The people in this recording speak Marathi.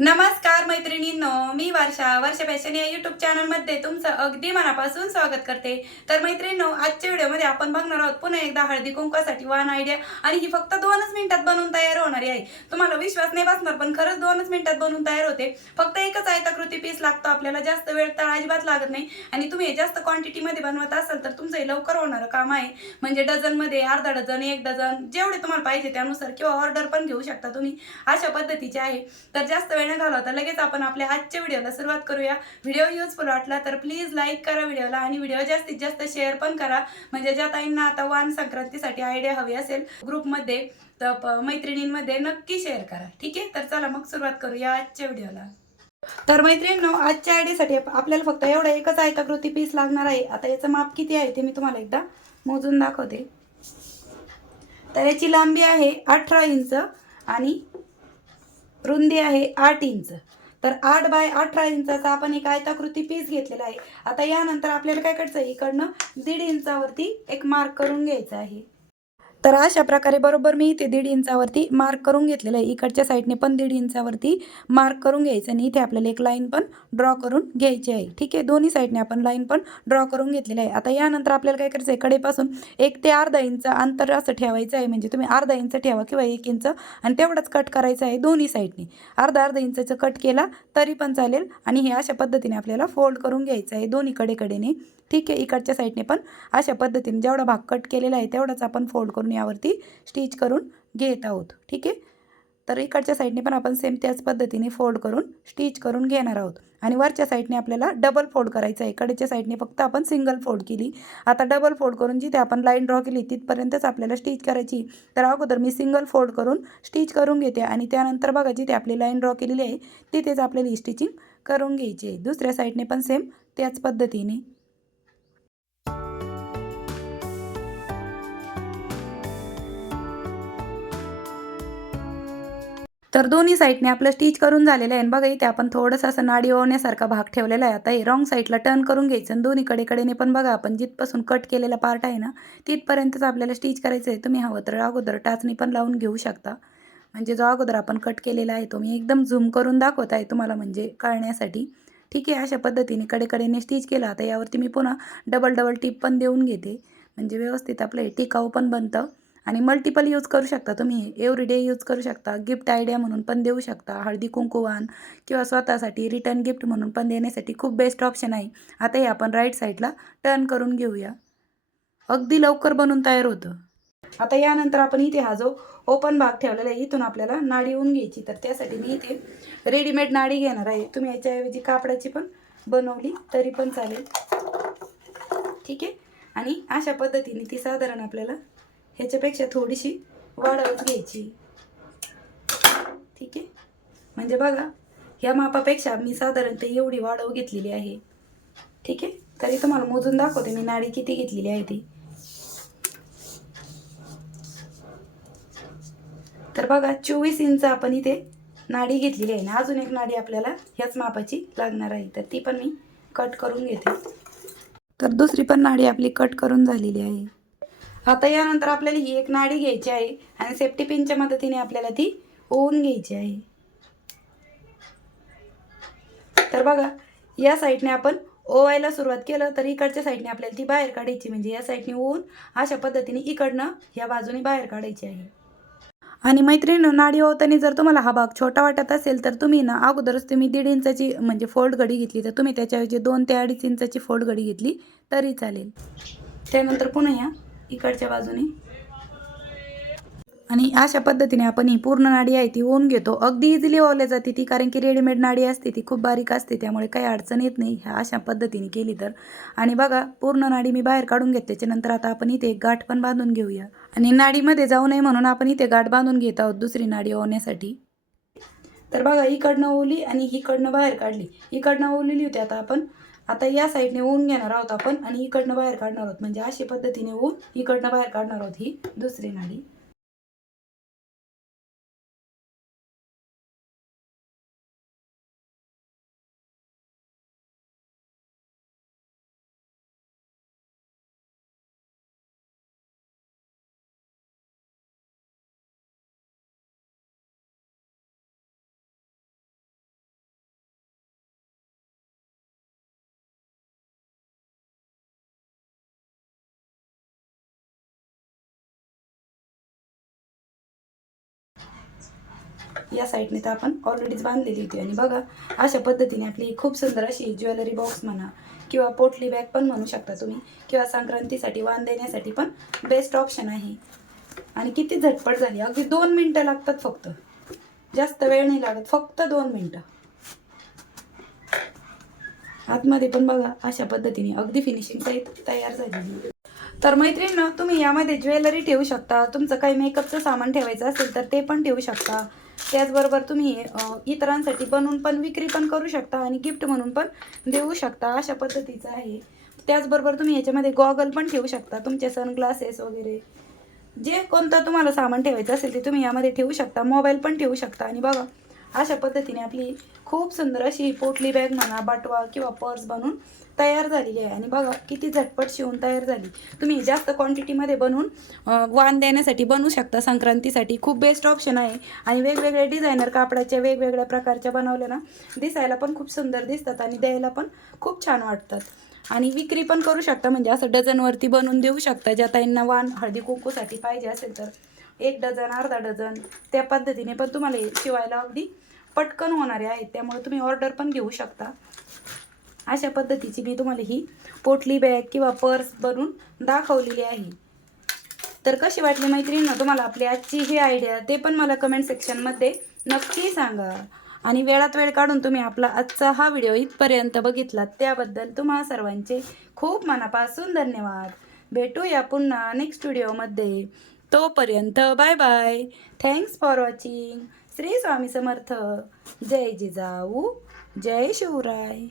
नमस्कार मैत्रिणींनो मी वर्षा. वर्षा फॅशन या युट्यूब चॅनलमध्ये तुमचं अगदी मनापासून स्वागत करते. तर मैत्रिणींनो आजच्या व्हिडिओमध्ये आपण बघणार आहोत पुन्हा एकदा हळदी कुंकवासाठी वान आयडिया आणि ही फक्त दोनच मिनिटात बनवून तयार होणारी आहे. तुम्हाला विश्वास नाही बसणार पण खरंच दोनच मिनिटात बनवून तयार होते. फक्त एकच आयताकृती पीस लागतो आपल्याला जास्त वेळ तर अजिबात लागत नाही. आणि तुम्ही हे जास्त क्वांटिटीमध्ये बनवत असाल तर तुमचं हे लवकर होणारं काम आहे. म्हणजे डझनमध्ये अर्धा डझन एक डझन जेवढे तुम्हाला पाहिजे त्यानुसार किंवा ऑर्डर पण घेऊ शकता तुम्ही. अशा पद्धतीचे आहे. तर जास्त वेळ न घालवता लगेच आपण आपल्या आजच्या व्हिडिओला सुरुवात करूया. व्हिडिओ युजफुल वाटला तर प्लीज लाईक करा व्हिडिओला आणि व्हिडिओ जास्तीत जास्त शेअर पण करा. म्हणजे ज्या ताईंना आता वाण संक्रांतीसाठी आयडिया हवी असेल ग्रुपमध्ये तर मैत्रिणींमध्ये नक्की शेअर करा. ठीक आहे? तर चला मग सुरुवात करूया आजच्या व्हिडिओला. तर मैत्रिणींनो आजच्या आयडीसाठी आपल्याला फक्त एवढा एकच आयताकृती पीस लागणार आहे. आता याचं माप किती आहे ते मी तुम्हाला एकदा मोजून दाखवते. तर याची लांबी आहे अठरा इंच आणि रुंदी आहे आठ इंच. तर आठ बाय अठरा इंचाचा आपण एक आयताकृती पीस घेतलेला आहे. आता यानंतर आपल्याला काय करायचं आहे? इकडनं दीड इंचावरती एक मार्क करून घ्यायचा आहे. तर अशा प्रकारे बरोबर मी इथे दीड इंचावरती मार्क करून घेतलेलं आहे. इकडच्या साईडने पण दीड इंचावरती मार्क करून घ्यायचं आणि इथे आपल्याला एक लाईन पण ड्रॉ करून घ्यायची आहे. ठीक आहे? दोन्ही साईडने आपण लाईन पण ड्रॉ करून घेतलेलं आहे. आता यानंतर आपल्याला काय करायचं आहे? कडेपासून एक ते अर्धा इंच अंतर असं ठेवायचं आहे. म्हणजे तुम्ही अर्धा इंच ठेवा किंवा एक इंच आणि तेवढंच कट करायचं आहे दोन्ही साईडने अर्धा अर्धा इंचाचं कट केला तरी पण चालेल आणि हे अशा पद्धतीने आपल्याला फोल्ड करून घ्यायचं आहे दोन्ही कडेकडेने. ठीक आहे? इकडच्या साईडने पण अशा पद्धतीने जेवढा भाग कट केलेला आहे तेवढाच आपण फोल्ड करून यावरती स्टिच करून घेत आहोत. ठीक आहे? तर इकडच्या साईडने पण आपण सेम त्याच पद्धतीने फोल्ड करून स्टिच करून घेणार आहोत. आणि वरच्या साईडने आपल्याला डबल फोल्ड करायचं आहे. इकडच्या साईडने फक्त आपण सिंगल फोल्ड केली. आता डबल फोल्ड करून जिथे आपण लाईन ड्रॉ केली तिथपर्यंतच आपल्याला स्टिच करायची. तर अगोदर मी सिंगल फोल्ड करून स्टिच करून घेते. आणि त्यानंतर बघा जिथे आपली लाईन ड्रॉ केलेली आहे तिथेच आपल्याला स्टिचिंग करून घ्यायची आहे. दुसऱ्या साईडने पण सेम त्याच पद्धतीने. तर दोन्ही साईडने आपलं स्टिच करून झालेलं आहे. आणि बघा इथे आपण थोडंसं असं नाडी ओवण्यासारखा भाग ठेवलेला आहे. आता हे रॉंग साईडला टर्न करून घ्यायचं आणि दोन्ही कडेकडेने पण बघा आपण जिथपासून कट केलेला पार्ट आहे ना तिथपर्यंतच आपल्याला स्टिच करायचं आहे. तुम्ही हवं तर अगोदर टाचणी पण लावून घेऊ शकता. म्हणजे जो अगोदर आपण कट केलेला आहे तो मी एकदम झूम करून दाखवत आहे तुम्हाला म्हणजे कळण्यासाठी. ठीक आहे अशा पद्धतीने कडेकडेने स्टिच केला. आता यावरती मी पुन्हा डबल डबल टिप पण देऊन घेते. म्हणजे व्यवस्थित आपलं हे टिकाऊ पण बनतं. आणि मल्टिपल यूज करू शकता तुम्ही. एव्हरीडे यूज करू शकता. गिफ्ट आयडिया म्हणून पण देऊ शकता. हळदी कुंकुवान किंवा स्वतःसाठी रिटर्न गिफ्ट म्हणून पण देण्यासाठी खूप बेस्ट ऑप्शन आहे. आता हे आपण राईट साईडला टर्न करून घेऊया. अगदी लवकर बनून तयार होतं. आता यानंतर आपण इथे हा जो ओपन भाग ठेवलेला आहे इथून आपल्याला नाडी होऊन घ्यायची. तर त्यासाठी मी इथे रेडीमेड नाडी घेणार आहे. तुम्ही याच्याऐवजी कापडाची पण बनवली तरी पण चालेल. ठीक आहे? आणि अशा पद्धतीने ती साधारण आपल्याला ह्याच्यापेक्षा थोडीशी वाढवत घ्यायची. ठीक आहे? म्हणजे बघा ह्या मापापेक्षा मी साधारणतः एवढी वाढव घेतलेली आहे. ठीक आहे? तरी तुम्हाला मोजून दाखवते मी नाडी किती घेतलेली आहे ती. तर बघा चोवीस इंच आपण इथे नाडी घेतलेली आहे ना अजून एक नाडी आपल्याला ह्याच मापाची लागणार आहे. तर ती पण मी कट करून घेते. तर दुसरी पण नाडी आपली कट करून झालेली आहे. आता यानंतर आपल्याला ही एक नाडी घ्यायची आहे आणि सेफ्टी पिनच्या मदतीने आपल्याला ती ओवून घ्यायची आहे. तर बघा या साईडने आपण ओवायला सुरुवात केलं तर इकडच्या साईडने आपल्याला ती बाहेर काढायची. म्हणजे या साईडने ओवून अशा पद्धतीने इकडनं या बाजूने बाहेर काढायची आहे. आणि मैत्रिणी नाडी ओवताना जर तुम्हाला हा भाग छोटा वाटत असेल तर तुम्ही ना अगोदरच तुम्ही दीड इंचाची म्हणजे फोल्ड घडी घेतली तर तुम्ही त्याच्याऐवजी दोन ते अडीच इंचाची फोल्ड घडी घेतली तरी चालेल. त्यानंतर पुन्हा या. इकडच्या बाजूने. आणि अशा पद्धतीने आपण ही पूर्ण नाडी आहे ती ओवून घेतो. अगदी इझिली ओवल्या जाते ती कारण की रेडीमेड नाडी असते ती खूप बारीक असते त्यामुळे काही अडचण येत नाही. ह्या अशा पद्धतीने केली तर. आणि बघा पूर्ण नाडी मी बाहेर काढून घेते त्याच्यानंतर आता आपण इथे एक गाठ पण बांधून घेऊया. आणि नाडीमध्ये जाऊ नये म्हणून आपण इथे गाठ बांधून घेत आहोत दुसरी नाडी ओवण्यासाठी. तर बघा इकडनं ओवली आणि इकडनं बाहेर काढली. इकडनं ओवलेली होती. आता आपण आता या साईडने ऊन घेणार आहोत आपण आणि इकडनं बाहेर काढणार आहोत. म्हणजे अशा पद्धतीने ऊन इकडनं बाहेर काढणार आहोत ही दुसरी नाडी. या साईडने तर आपण ऑलरेडीच बांधलेली होती. आणि बघा अशा पद्धतीने आपली खूप सुंदर अशी ज्वेलरी बॉक्स म्हणा किंवा पोटली बॅग पण म्हणू शकता तुम्ही. किंवा संक्रांतीसाठी वाण देण्यासाठी पण बेस्ट ऑप्शन आहे. आणि किती झटपट झाली. अगदी दोन मिनटं लागतात फक्त. जास्त वेळ नाही लागत. फक्त दोन मिनटं. आतमध्ये पण बघा अशा पद्धतीने अगदी फिनिशिंग सहित तयार झालेली तर मैत्रिणींनो तुम्ही यामध्ये ज्वेलरी ठेवू शकता. तुमचं काही मेकअपचं सामान ठेवायचं असेल तर ते पण ठेवू शकता. त्याचबरोबर तुम्ही इतरांसाठी बनवून पण विक्री पण करू शकता आणि गिफ्ट म्हणून पण देऊ शकता. अशा पद्धतीचं आहे. त्याचबरोबर तुम्ही याच्यामध्ये गॉगल पण ठेवू शकता. तुमचे सनग्लासेस वगैरे. जे कोणतं तुम्हाला सामान ठेवायचं असेल ते तुम्ही यामध्ये ठेवू शकता. मोबाईल पण ठेवू शकता. आणि बघा अशा पद्धतीने आपली खूप सुंदर अशी पोटली बॅग म्हणा बाटवा किंवा पर्स बनवून तयार झालेली आहे. आणि बघा किती झटपट शिवून तयार झाली. तुम्ही जास्त क्वांटिटीमध्ये बनवून वाण देण्यासाठी बनवू शकता. संक्रांतीसाठी खूप बेस्ट ऑप्शन आहे. आणि वेगवेगळे डिझायनर कापडाच्या वेगवेगळ्या प्रकारच्या बनवल्या ना दिसायला पण खूप सुंदर दिसतात आणि द्यायला पण खूप छान वाटतात. आणि विक्री पण करू शकता. म्हणजे असं डझनवरती बनवून देऊ शकता. ज्या ताईंना वाण हळदी कुंकूसाठी पाहिजे असेल तर. एक डझन अर्धा डझन त्या पद्धतीने पण तुम्हाला हे शिवायला अगदी पटकन होणारे आहेत. त्यामुळे तुम्ही ऑर्डर पण घेऊ शकता. अशा पद्धतीची मी तुम्हाला ही पोटली बॅग किंवा पर्स बनवून दाखवलेली आहे. तर कशी वाटली मैत्रिणींना तुम्हाला आपली आजची ही आयडिया ते पण मला कमेंट सेक्शनमध्ये नक्की सांगा. आणि वेळात वेळ काढून तुम्ही आपला आजचा हा व्हिडिओ इथपर्यंत बघितला त्याबद्दल तुम्हा सर्वांचे खूप मनापासून धन्यवाद. भेटूया पुन्हा नेक्स्ट व्हिडिओमध्ये तोपर्यंत bye bye thanks for watching Shri Swami Samarth. जय जिजाऊ. जय शिवराय.